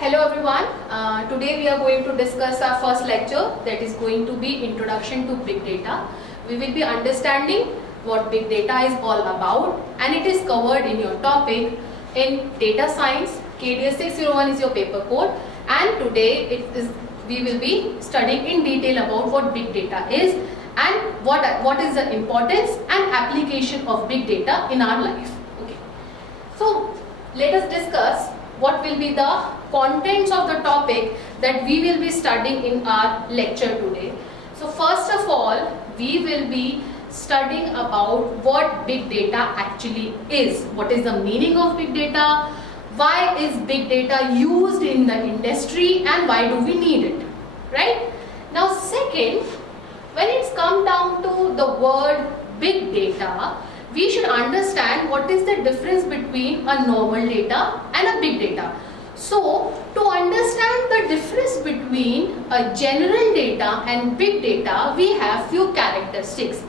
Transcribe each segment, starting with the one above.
Hello everyone, today we are going to discuss our first lecture, that is going to be Introduction to Big Data. We will be understanding what big data is all about, and it is covered in your topic in data science. BCDS601 is your paper code, and today we will be studying in detail about what big data is and what is the importance and application of big data in our life. Okay. So let us discuss what will be the contents of the topic that we will be studying in our lecture today. So first of all, we will be studying about what big data actually is. What is the meaning of big data? Why is big data used in the industry and why do we need it? Right? Now second, when it's come down to the word big data, we should understand what is the difference between a normal data and a big data. So, to understand the difference between a general data and big data, we have few characteristics.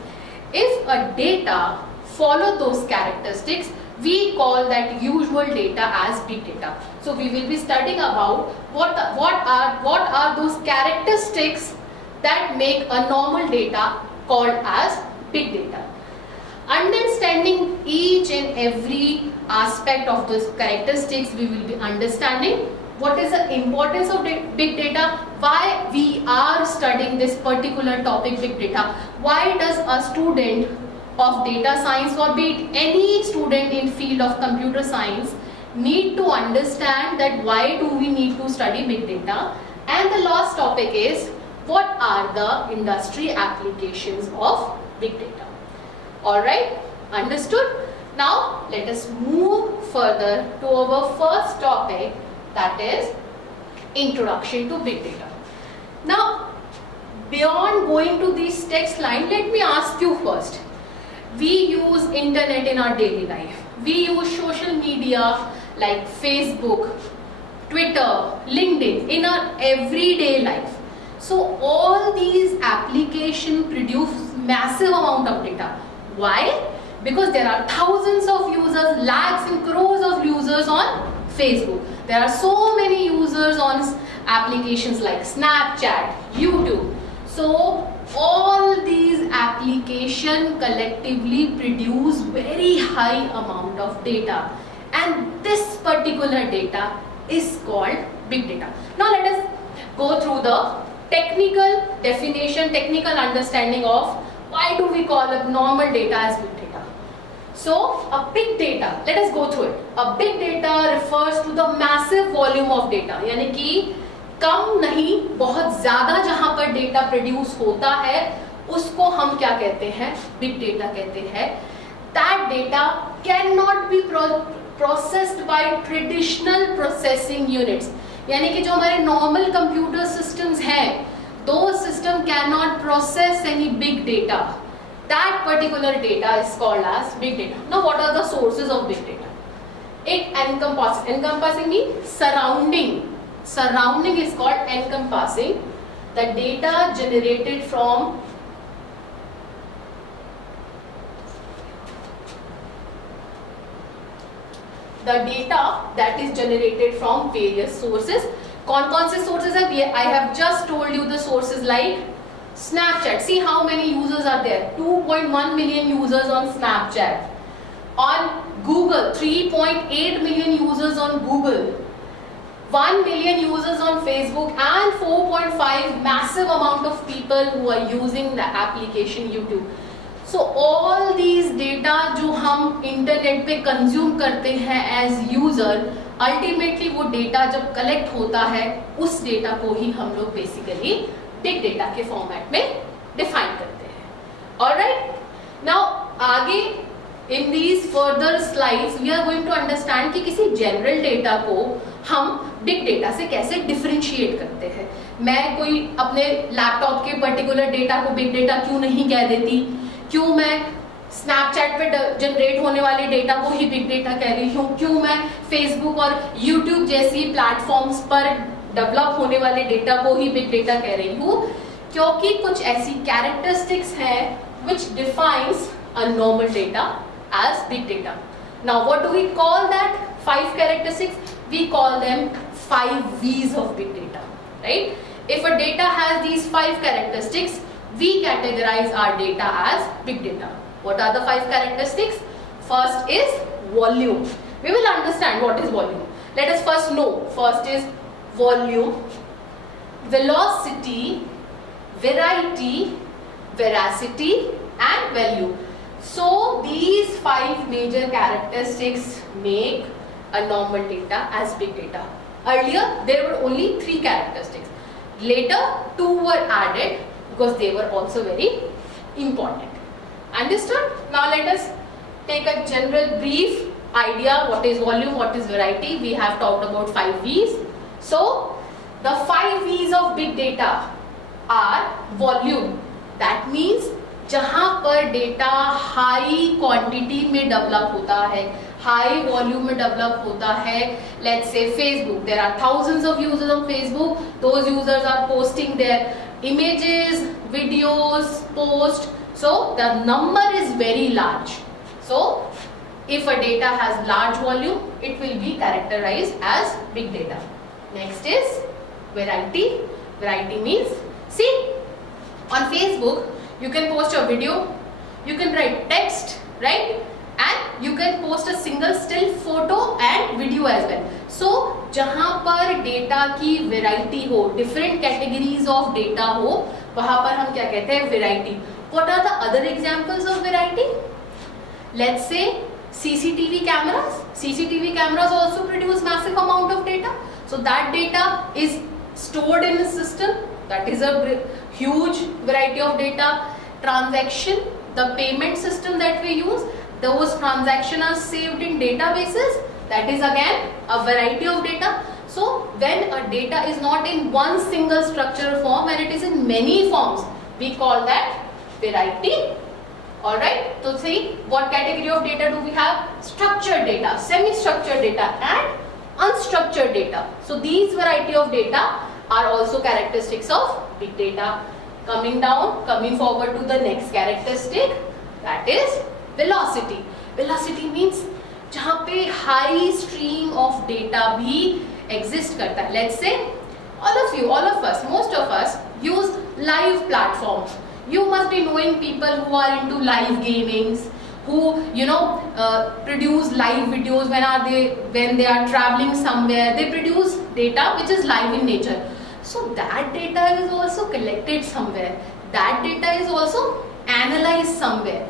If a data follow those characteristics, we call that usual data as big data. So, we will be studying about what are those characteristics that make a normal data called as big data. Understanding each and every aspect of those characteristics, we will be understanding what is the importance of big data, why we are studying this particular topic, big data, why does a student of data science or be it any student in field of computer science need to understand that why do we need to study big data, and the last topic is what are the industry applications of big data. Alright, understood? Now let us move further to our first topic, that is Introduction to Big Data. Now beyond going to this text line, let me ask you first. We use internet in our daily life. We use social media like Facebook, Twitter, LinkedIn in our everyday life. So all these applications produce massive amount of data. Why? Because there are thousands of users, lakhs and crores of users on Facebook. There are so many users on applications like Snapchat, YouTube. So all these applications collectively produce very high amount of data, and this particular data is called big data. Now let us go through the technical definition, technical understanding of why do we call a normal data as big data. So a big data, let us go through it. A big data refers to the massive volume of data, यानी कि कम नहीं बहुत ज़्यादा जहाँ पर data produce होता है उसको हम क्या कहते हैं, बिग डेटा कहते हैं. That data cannot be processed by traditional processing units, यानी कि जो हमारे normal computer systems हैं, those system cannot process any big data. That particular data is called as big data. Now what are the sources of big data? It encompassing means surrounding. Surrounding is called encompassing. The data generated from various sources. कौन से sources है? I have just told you the sources like Snapchat. See how many users are there? 2.1 million users on Snapchat. On Google, 3.8 million users on Google. 1 million users on Facebook and 4.5 massive amount of people who are using the application YouTube. So all these data जो हम internet पे consume करते हैं as user, ultimately वो data जब collect होता है उस डेटा को ही हम लोग बेसिकली बिग डेटा के फॉर्मेट में डिफाइन करते हैं. ऑलराइट, नाउ आगे in these further slides we are going to understand कि किसी जनरल डेटा को हम बिग डेटा से कैसे डिफरेंशिएट करते हैं. मैं कोई अपने लैपटॉप के पर्टिकुलर डेटा को बिग डेटा क्यों नहीं कह देती, क्यों मैं स्नैपचैट पे जनरेट होने वाले डेटा को ही बिग डेटा कह रही हूँ, क्यों मैं फेसबुक और यूट्यूब जैसी प्लेटफॉर्म्स पर डेवलप होने वाले डेटा को ही बिग डेटा कह रही हूँ, क्योंकि कुछ ऐसी कैरेक्टरिस्टिक्स हैं which defines a normal data as big data. Now what do we call that 5 characteristics? We call them 5 V's of big data, right? If a data has these 5 characteristics, we categorize our data as big data. What are the 5 characteristics? First is volume. We will understand what is volume. Let us first know. First is volume, velocity, variety, veracity and value. So these 5 major characteristics make a normal data as big data. Earlier there were only 3 characteristics. Later 2 were added because they were also very important. Understood? Now let us take a general brief idea what is volume, what is variety. We have talked about 5 V's. So the 5 V's of big data are volume. That means जहाँ पर data high quantity में develop होता है, high volume में develop होता है. Let's say Facebook, there are thousands of users on Facebook. Those users are posting their images, videos, post. So the number is very large. So if a data has large volume, it will be characterized as big data. Next is variety. Variety means, see, on Facebook you can post a video, you can write text, right? And you can post a single still photo and video as well. So जहाँ पर data की variety हो, different categories of data हो, वहाँ पर हम क्या कहते हैं? Variety. What are the other examples of variety? Let's say CCTV cameras. CCTV cameras also produce massive amount of data. So that data is stored in a system. That is a huge variety of data. Transaction, the payment system that we use, those transactions are saved in databases. That is again a variety of data. So when a data is not in one single structural form and it is in many forms, we call that variety. Alright, so see what category of data do we have? Structured data, semi-structured data and unstructured data. So these variety of data are also characteristics of big data. Coming down, coming forward to the next characteristic, that is velocity. Velocity means जहाँ पे high stream of data भी exist करता है. Let's say all of you, all of us, most of us use live platforms. You must be knowing people who are into live gamings, who produce live videos when they are traveling somewhere. They produce data which is live in nature. So that data is also collected somewhere. That data is also analyzed somewhere.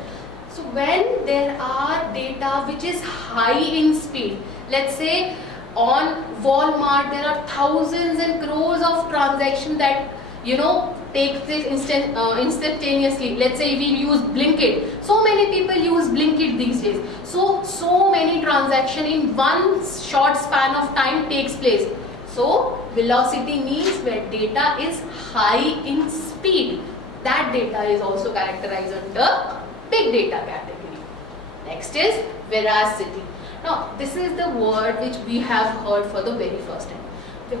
So when there are data which is high in speed, let's say on Walmart there are thousands and crores of transactions that take place instantaneously. Let's say we use Blinkit. So many people use Blinkit these days. So many transactions in one short span of time takes place. So velocity means where data is high in speed. That data is also characterized under big data category. Next is veracity. Now this is the word which we have heard for the very first time.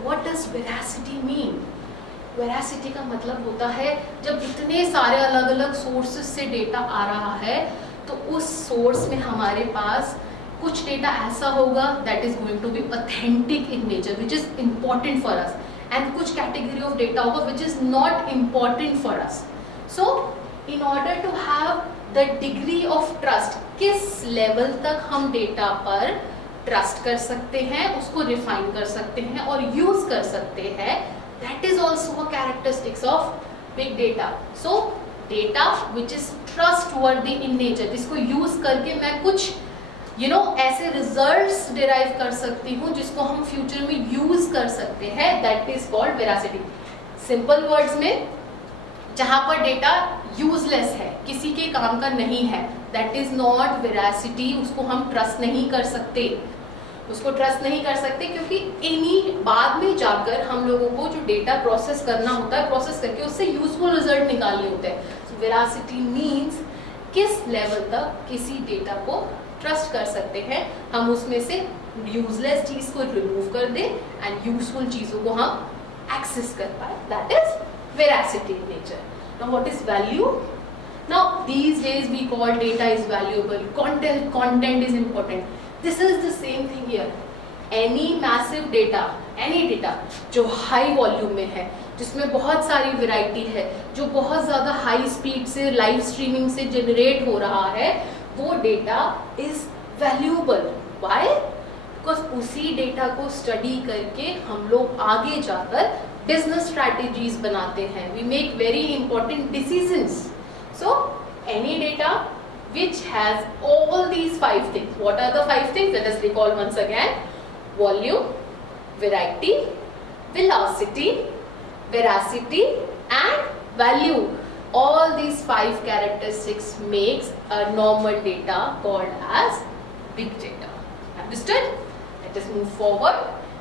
What does veracity mean? Veracity का मतलब होता है जब इतने सारे अलग अलग sources से डेटा आ रहा है तो उस सोर्स में हमारे पास कुछ डेटा ऐसा होगा that is going to be authentic in nature which is important for us and कुछ कैटेगरी ऑफ डेटा होगा which is not important for us. So in order to have the degree of trust, किस level तक हम data पर trust कर सकते हैं, उसको रिफाइन कर सकते हैं और यूज कर सकते हैं, that is also a characteristics of big data. So data which is trustworthy in nature, जिसको यूज करके मैं कुछ ऐसे रिजल्ट्स डिराइव कर सकती हूँ जिसको हम फ्यूचर में यूज कर सकते हैं, that is called veracity. Simple words में जहाँ पर डेटा यूजलेस है, किसी के काम का नहीं है, दैट इज नॉट वेरासिटी. उसको हम ट्रस्ट नहीं कर सकते, क्योंकि बाद में जाकर हम लोगों को जो डेटा प्रोसेस करना होता है, प्रोसेस करके उससे यूजफुल रिजल्ट निकालने होते हैं. सो वेरासिटी मीन्स किस लेवल तक किसी डेटा को ट्रस्ट कर सकते हैं, हम उसमें से यूजलेस चीज को रिमूव कर दें एंड यूजफुल चीजों को हम एक्सेस कर पाए, that is veracity in nature. Now what is value? Now these days we call data is valuable, content is important. This is the same thing here. Any massive data, any data जो high volume में है, जिसमें बहुत सारी variety है, जो बहुत ज़्यादा हाई स्पीड से लाइव स्ट्रीमिंग से जनरेट हो रहा है, वो data is valuable. Why? Because उसी डेटा को स्टडी करके हम लोग आगे जाकर बिजनेस स्ट्रैटेजीज बनाते हैं, we make very important decisions. So any data which has all these 5 things. What are the 5 things? Let us recall once again. Volume, variety, velocity, veracity and value. All these 5 characteristics makes a normal data called as big data. Understood? Let us move forward.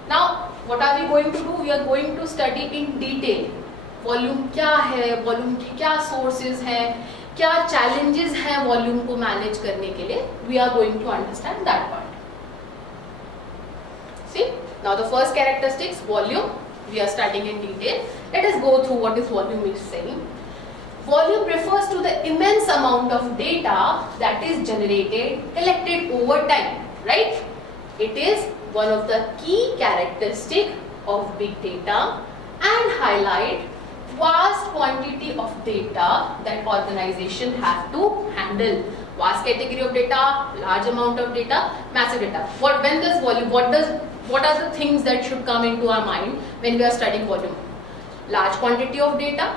Now what are we going to do? We are going to study in detail. Volume क्या है, volume के क्या sources हैं, क्या challenges हैं volume को manage करने के लिए. We are going to understand that part. See, now the first characteristics, volume, we are studying in detail. Let us go through what this volume is saying. Volume refers to the immense amount of data that is generated, collected over time, right? It is one of the key characteristics of big data and highlight vast quantity of data that organization have to handle. Vast category of data, large amount of data, massive data. When does volume, what are the things that should come into our mind when we are studying volume? Large quantity of data,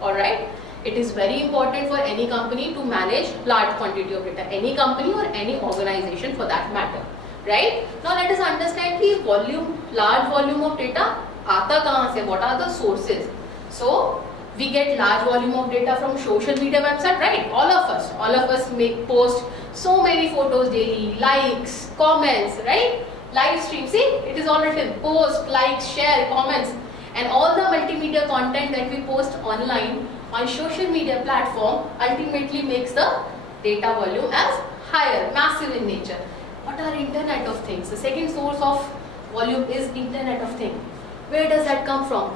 alright. It is very important for any company to manage large quantity of data. Any company or any organization for that matter, right? Now let us understand the volume, large volume of data आता कहाँ से? What are the sources? So we get large volume of data from social media website, right? All of us make post so many photos daily, likes, comments, right? Live stream, see, it is all written, post, likes, share, comments, and all the multimedia content that we post online on social media platform ultimately makes the data volume as higher, massive in nature. What are Internet of Things? The second source of volume is Internet of Things. Where does that come from?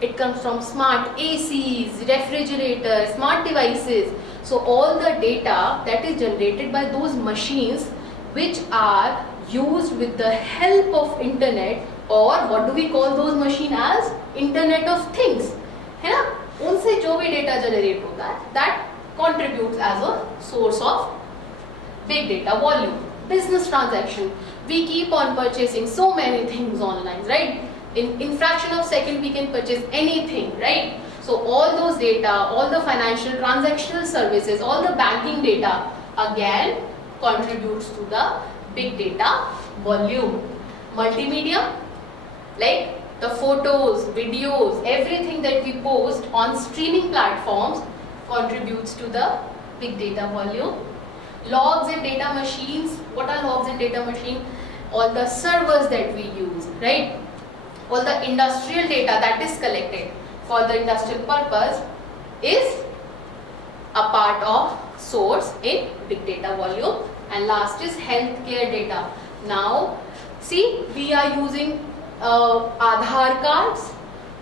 It comes from smart ACs, refrigerators, smart devices. So all the data that is generated by those machines which are used with the help of internet, or what do we call those machines as? Internet of Things. है ना? उनसे जो भी data generate होता है, that contributes as a source of big data volume. Business transaction. We keep on purchasing so many things online, right? In fraction of second we can purchase anything, right? So all those data, all the financial transactional services, all the banking data again contributes to the big data volume. Multimedia, like the photos, videos, everything that we post on streaming platforms contributes to the big data volume. Logs and data machines. What are logs and data machine? All the servers that we use, right? All the industrial data that is collected for the industrial purpose is a part of source in big data volume. And last is healthcare data. Now see, we are using Aadhaar cards,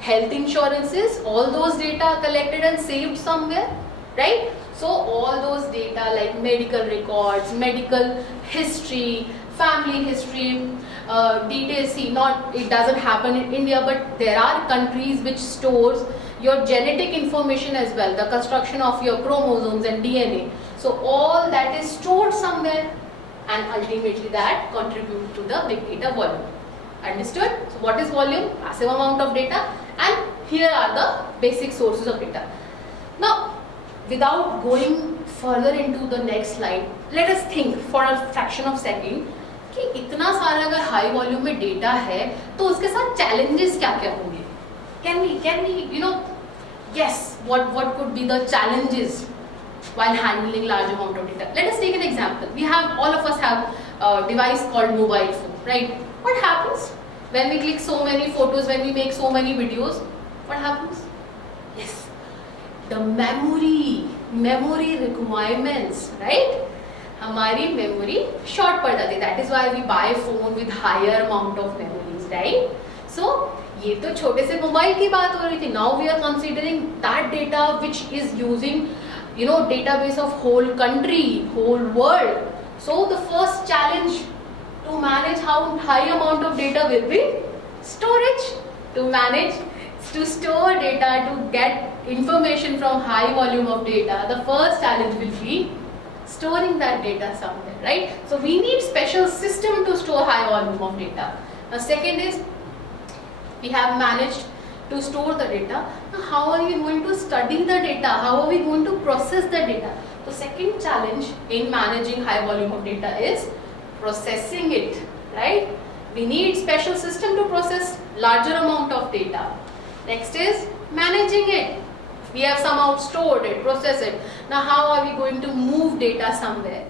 health insurances, all those data collected and saved somewhere, right? So all those data like medical records, medical history, family history, details, see, not, it doesn't happen in India, but there are countries which stores your genetic information as well, the construction of your chromosomes and DNA. So all that is stored somewhere and ultimately that contributes to the big data volume. Understood? So what is volume? Massive amount of data, and here are the basic sources of data. Now without going further into the next slide, let us think for a fraction of second कि इतना सारा अगर high volume में data है तो उसके साथ challenges क्या क्या होंगे? Can we guess what could be the challenges while handling large amount of data? Let us take an example. All of us have a device called mobile phone, right? What happens when we click so many photos, when we make so many videos? What happens? Yes, the memory requirements, right? हमारी memory short पड़ जाती है. That is why we buy phone with higher amount of memories, right? So ये तो छोटे से mobile की बात हो रही थी. Now we are considering that data which is using database of whole country, whole world. So the first challenge to manage how high amount of data will be storage, to manage, to store data, to get information from high volume of data. The first challenge will be storing that data somewhere, right? So we need special system to store high volume of data. Now second is, we have managed to store the data. Now how are we going to study the data? How are we going to process the data? The second challenge in managing high volume of data is processing it, right? We need special system to process larger amount of data. Next is managing it. We have somehow stored it, processed it. Now how are we going to move data somewhere?